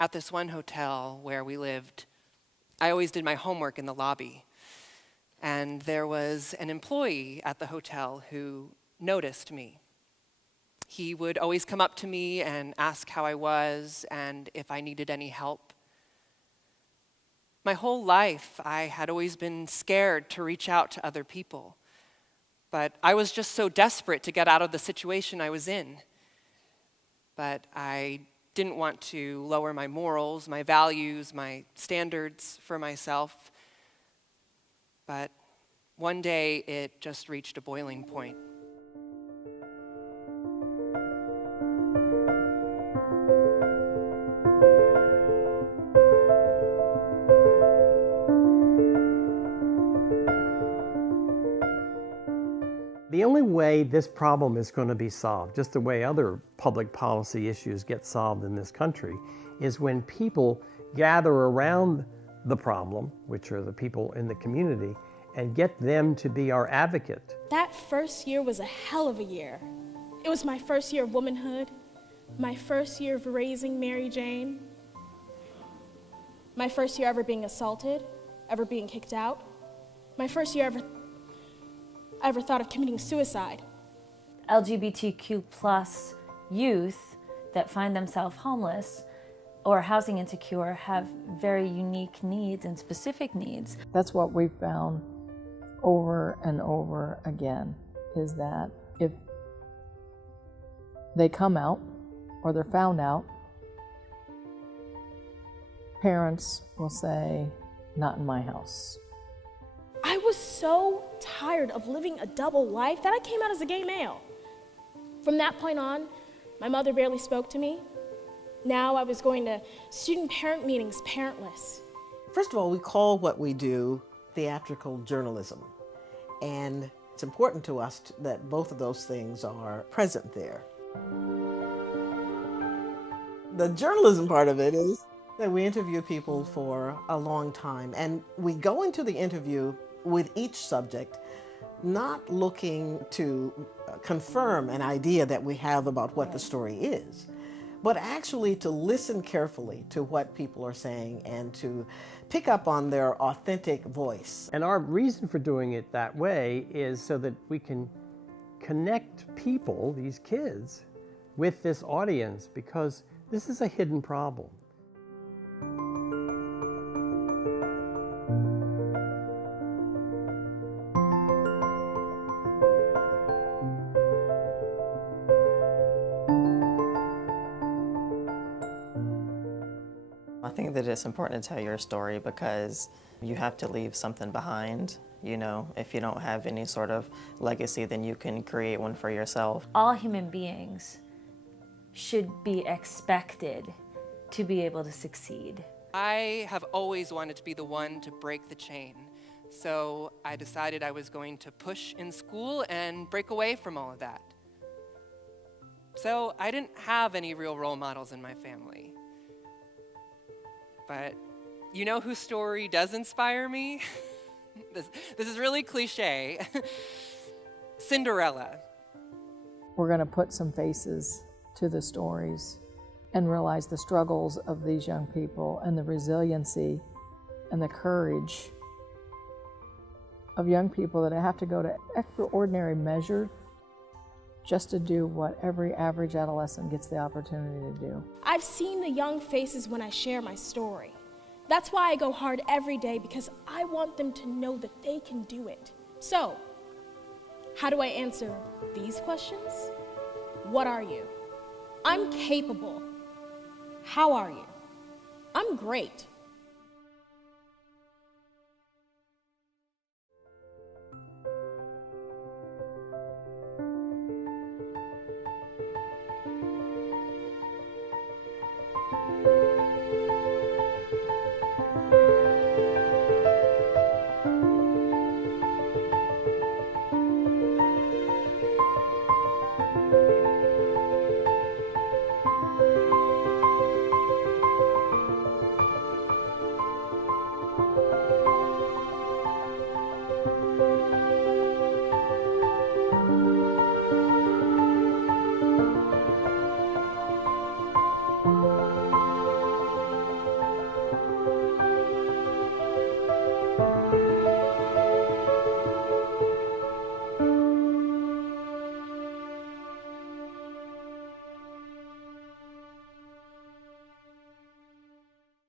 At this one hotel where we lived, I always did my homework in the lobby. And there was an employee at the hotel who noticed me. He would always come up to me and ask how I was and if I needed any help. My whole life, I had always been scared to reach out to other people. But I was just so desperate to get out of the situation I was in. But I didn't want to lower my morals, my values, my standards for myself. But one day, it just reached a boiling point. The only way this problem is going to be solved, just the way other public policy issues get solved in this country, is when people gather around the problem, which are the people in the community, and get them to be our advocate. That first year was a hell of a year. It was my first year of womanhood, my first year of raising Mary Jane, my first year ever being assaulted, ever being kicked out, my first year ever thought of committing suicide. LGBTQ plus youth that find themselves homeless or housing insecure have very unique needs and specific needs. That's what we've found over and over again, is that if they come out or they're found out, parents will say, "Not in my house." I was so tired of living a double life that I came out as a gay male. From that point on, my mother barely spoke to me. Now I was going to student-parent meetings parentless. First of all, we call what we do theatrical journalism. And it's important to us that both of those things are present there. The journalism part of it is that we interview people for a long time, and we go into the interview with each subject not looking to confirm an idea that we have about what the story is, but actually to listen carefully to what people are saying and to pick up on their authentic voice. And our reason for doing it that way is so that we can connect people, these kids, with this audience, because this is a hidden problem. I think that it's important to tell your story because you have to leave something behind. You know, if you don't have any sort of legacy, then you can create one for yourself. All human beings should be expected to be able to succeed. I have always wanted to be the one to break the chain. So I decided I was going to push in school and break away from all of that. So I didn't have any real role models in my family. But you know whose story does inspire me? This is really cliche. Cinderella. We're going to put some faces to the stories and realize the struggles of these young people and the resiliency and the courage of young people that have to go to extraordinary measure just to do what every average adolescent gets the opportunity to do. I've seen the young faces when I share my story. That's why I go hard every day, because I want them to know that they can do it. So, how do I answer these questions? What are you? I'm capable. How are you? I'm great.